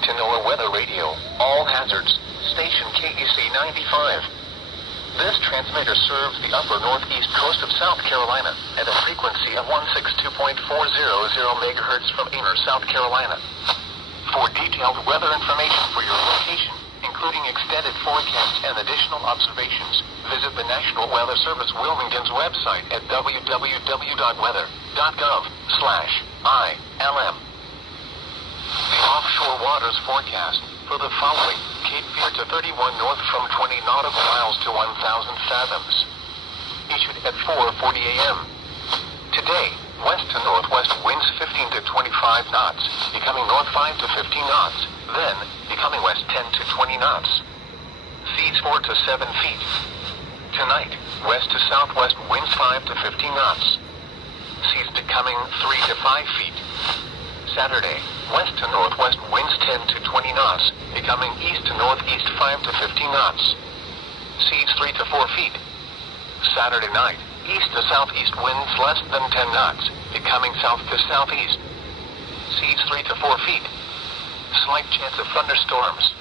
Wilmington or weather radio, all hazards, station KEC95. This transmitter serves the upper northeast coast of South Carolina at a frequency of 162.400 MHz from Aynor, South Carolina. For detailed weather information for your location, including extended forecasts and additional observations, visit the National Weather Service Wilmington's website at www.weather.gov/ILM. The offshore waters forecast for the following: Cape Pier to 31 north from 20 nautical miles to 1,000 fathoms. Issued at 4:40 a.m. Today, west to northwest winds 15 to 25 knots, becoming north 5 to 15 knots, then becoming west 10 to 20 knots. Seas 4 to 7 feet. Tonight, west to southwest winds 5 to 15 knots. Seas becoming 3 to 5 feet. Saturday, west to northwest winds 10 to 20 knots, becoming east to northeast 5 to 15 knots. Seas 3 to 4 feet. Saturday night, east to southeast winds less than 10 knots, becoming south to southeast. Seas 3 to 4 feet. Slight chance of thunderstorms.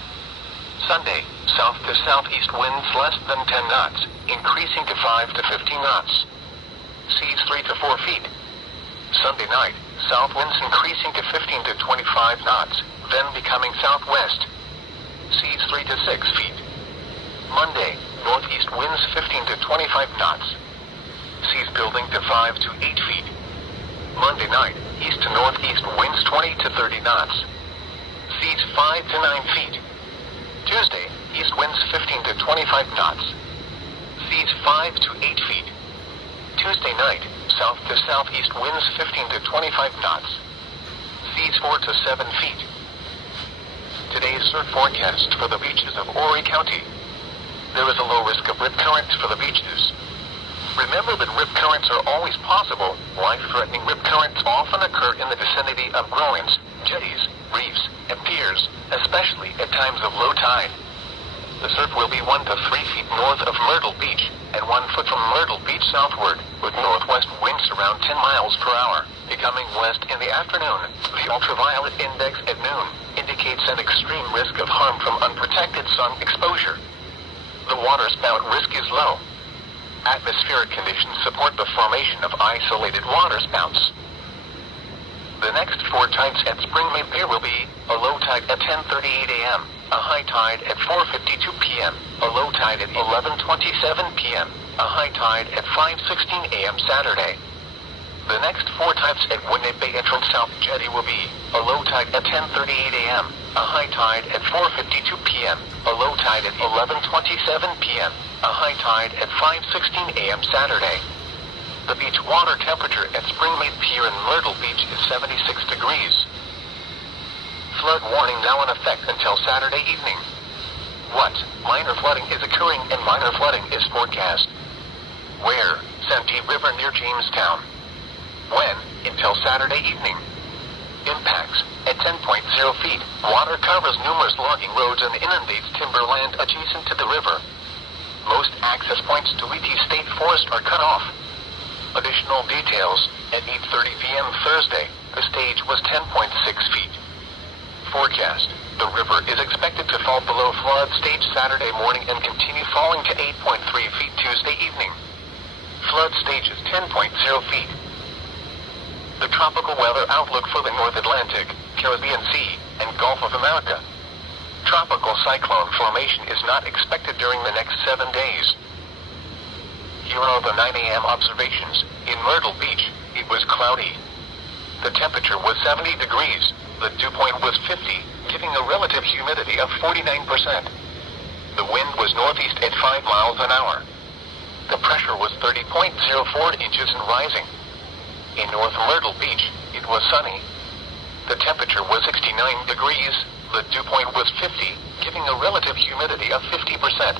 Sunday, south to southeast winds less than 10 knots, increasing to 5 to 15 knots. Seas 3 to 4 feet. Sunday night, south winds increasing to 15 to 25 knots, then becoming southwest. Seas 3 to 6 feet. Monday, northeast winds 15 to 25 knots. Seas building to 5 to 8 feet. Monday night, east to northeast winds 20 to 30 knots. Seas 5 to 9 feet. Tuesday, east winds 15 to 25 knots. Seas 5 to 8 feet. Tuesday night, south to southeast winds 15 to 25 knots. Seas 4 to 7 feet. Today's surf forecast for the beaches of Horry County. There is a low risk of rip currents for the beaches. Remember that rip currents are always possible. Life-threatening rip currents often occur in the vicinity of groins, jetties, reefs, and piers, especially at times of low tide. The surf will be 1 to 3 feet north of Myrtle Beach and 1 foot from Myrtle Beach southward, with northwest winds around 10 miles per hour, becoming west in the afternoon. The ultraviolet index at noon indicates an extreme risk of harm from unprotected sun exposure. The waterspout risk is low. Atmospheric conditions support the formation of isolated waterspouts. The next 4 tides at Springmaid Pier will be a low tide at 10:38 a.m., a high tide at 4:52 p.m., a low tide at 11:27 p.m., a high tide at 5:16 a.m. Saturday. The next 4 tides at Winyah Bay Entrance South Jetty will be a low tide at 10:38 a.m., a high tide at 4:52 p.m., a low tide at 11:27 p.m., a high tide at 5:16 a.m. Saturday. The beach water temperature at Springmaid Pier in Myrtle Beach is 76 degrees. Flood warning now in effect until Saturday evening. What? Minor flooding is occurring and minor flooding is forecast. Where? Santee River near Jamestown. When? Until Saturday evening. Impacts. At 10.0 feet, water covers numerous logging roads and inundates timberland adjacent to the river. Most access points to WHMC State Forest are cut off. Additional details. At 8:30 p.m. Thursday, the stage was 10.6 feet. Forecast. The river is expected to fall below flood stage Saturday morning and continue falling to 8.3 feet Tuesday evening. Flood stage is 10.0 feet. The tropical weather outlook for the North Atlantic, Caribbean Sea, and Gulf of America. Tropical cyclone formation is not expected during the next 7 days. Here are the 9 a.m. observations. In Myrtle Beach, it was cloudy. The temperature was 70 degrees. The dew point was 50, giving a relative humidity of 49%. The wind was northeast at 5 miles an hour. The pressure was 30.04 inches and rising. In North Myrtle Beach, it was sunny. The temperature was 69 degrees. The dew point was 50, giving a relative humidity of 50%.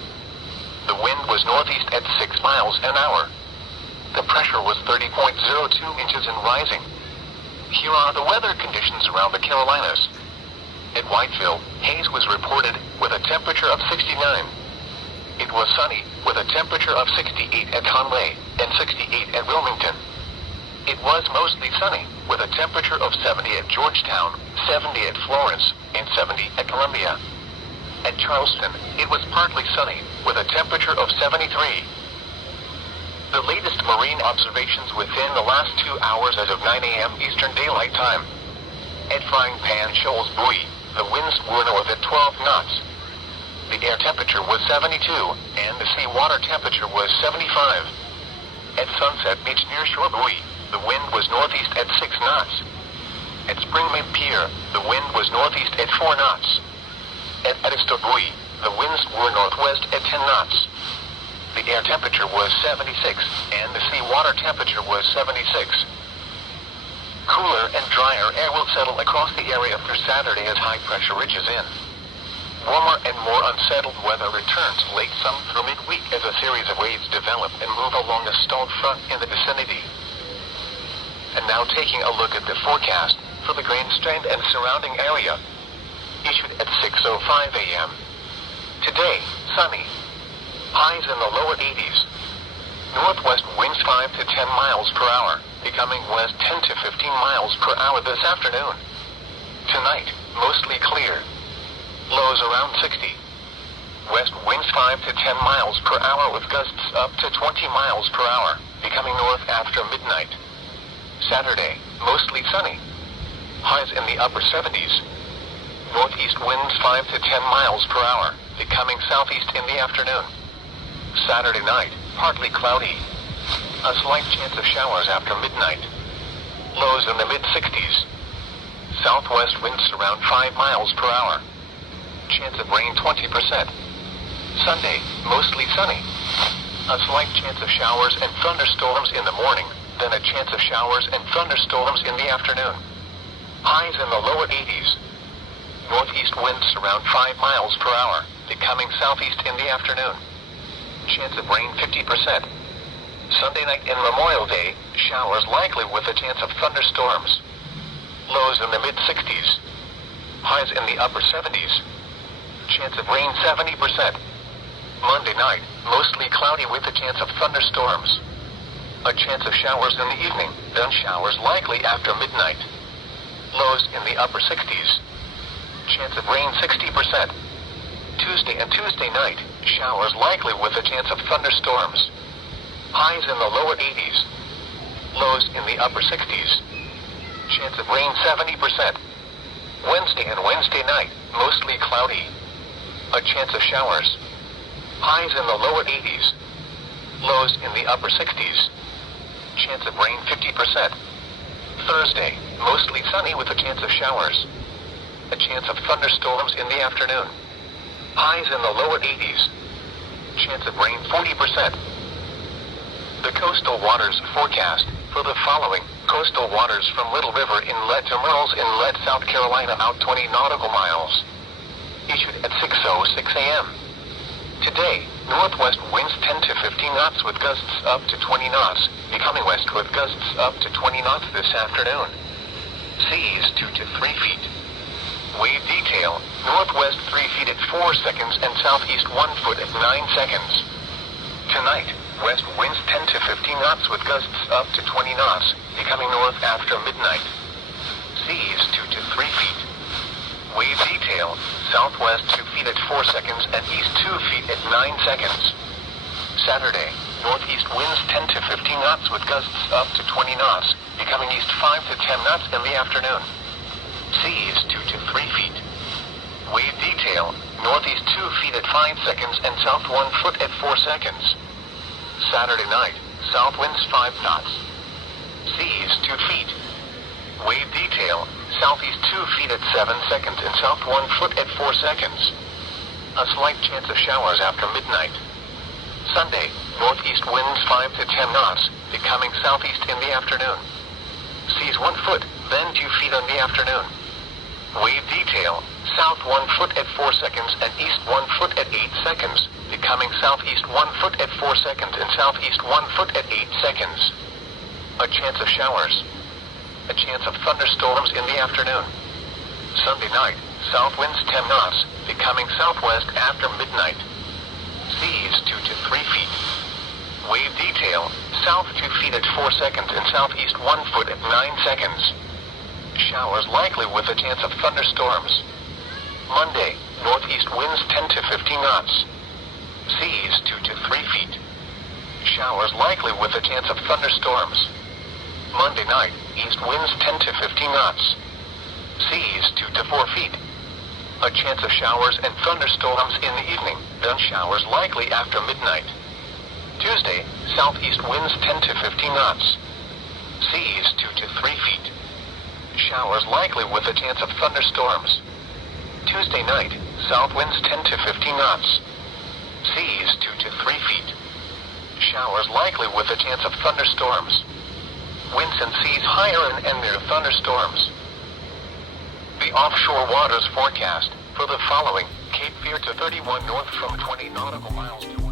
The wind was northeast at 6 miles an hour. The pressure was 30.02 inches and rising. Here are the weather conditions around the Carolinas. At Whiteville, haze was reported with a temperature of 69. It was sunny with a temperature of 68 at Conway and 68 at Wilmington. It was mostly sunny, with a temperature of 70 at Georgetown, 70 at Florence, and 70 at Columbia. At Charleston, it was partly sunny, with a temperature of 73. The latest marine observations within the last 2 hours as of 9 a.m. Eastern Daylight Time. At Frying Pan Shoals Buoy, the winds were north at 12 knots. The air temperature was 72, and the sea water temperature was 75. At Sunset Beach near Shore Buoy, the wind was northeast at 6 knots. At Springmaid Pier, the wind was northeast at 4 knots. At Edisto Buoy, the winds were northwest at 10 knots. The air temperature was 76, and the sea water temperature was 76. Cooler and drier air will settle across the area through Saturday as high pressure ridges in. Warmer and more unsettled weather returns late summer through midweek as a series of waves develop and move along a stalled front in the vicinity. And now taking a look at the forecast for the Grand Strand and surrounding area, issued at 6:05 a.m. Today, sunny. Highs in the lower 80s. Northwest winds 5 to 10 miles per hour, becoming west 10 to 15 miles per hour this afternoon. Tonight, mostly clear. Lows around 60. West winds 5 to 10 miles per hour with gusts up to 20 miles per hour, becoming north after midnight. Saturday, mostly sunny. Highs in the upper 70s. Northeast winds 5 to 10 miles per hour, becoming southeast in the afternoon. Saturday night, partly cloudy. A slight chance of showers after midnight. Lows in the mid-60s. Southwest winds around 5 miles per hour. Chance of rain 20%. Sunday, mostly sunny. A slight chance of showers and thunderstorms in the morning, then a chance of showers and thunderstorms in the afternoon. Highs in the lower 80s. Northeast winds around 5 miles per hour, becoming southeast in the afternoon. Chance of rain 50%. Sunday night and Memorial Day, showers likely with a chance of thunderstorms. Lows in the mid-60s. Highs in the upper 70s. Chance of rain 70%. Monday night, mostly cloudy with a chance of thunderstorms. A chance of showers in the evening, then showers likely after midnight. Lows in the upper 60s. Chance of rain 60%. Tuesday and Tuesday night, showers likely with a chance of thunderstorms. Highs in the lower 80s. Lows in the upper 60s. Chance of rain 70%. Wednesday and Wednesday night, mostly cloudy. A chance of showers. Highs in the lower 80s. Lows in the upper 60s. Chance of rain 50%. Thursday, mostly sunny with a chance of showers. A chance of thunderstorms in the afternoon. Highs in the lower 80s. Chance of rain 40%. The coastal waters forecast for the following: coastal waters from Little River Inlet to Murrells Inlet, South Carolina, out 20 nautical miles. Issued at 6:06 a.m. Today, northwest winds 10 to 15 knots with gusts up to 20 knots, becoming west with gusts up to 20 knots this afternoon. Seas 2 to 3 feet. Wave detail, northwest 3 feet at 4 seconds and southeast 1 foot at 9 seconds. Tonight, west winds 10 to 15 knots with gusts up to 20 knots, becoming north after midnight. Seas 2 to 3 feet. Wave detail, southwest 2 feet at 4 seconds and east 2 feet at 9 seconds. Saturday, northeast winds 10 to 15 knots with gusts up to 20 knots, becoming east 5 to 10 knots in the afternoon. Seas 2 to 3 feet. Wave detail, northeast 2 feet at 5 seconds and south 1 foot at 4 seconds. Saturday night, south winds 5 knots. Seas 2 feet. Wave detail, southeast 2 feet at 7 seconds and south 1 foot at 4 seconds. A slight chance of showers after midnight. Sunday, northeast winds 5 to 10 knots, becoming southeast in the afternoon. Seas 1 foot, then 2 feet in the afternoon. Wave detail, south 1 foot at 4 seconds and east 1 foot at 8 seconds, becoming southeast 1 foot at 4 seconds and southeast 1 foot at 8 seconds. A chance of showers. A chance of thunderstorms in the afternoon. Sunday night, south winds 10 knots, becoming southwest after midnight. Seas 2 to 3 feet. Wave detail, South 2 feet at 4 seconds and southeast 1 foot at 9 seconds. Showers likely with a chance of thunderstorms. Monday, northeast winds 10 to 15 knots. Seas 2 to 3 feet. Showers likely with a chance of thunderstorms. Monday night, east winds 10 to 15 knots. Seas 2 to 4 feet. A chance of showers and thunderstorms in the evening, then showers likely after midnight. Tuesday, southeast winds 10 to 15 knots. Seas 2 to 3 feet. Showers likely with a chance of thunderstorms. Tuesday night, south winds 10 to 15 knots. Seas 2 to 3 feet. Showers likely with a chance of thunderstorms. Winds and seas higher and near thunderstorms. The offshore waters forecast for the following: Cape Fear to 31 north from 20 nautical miles to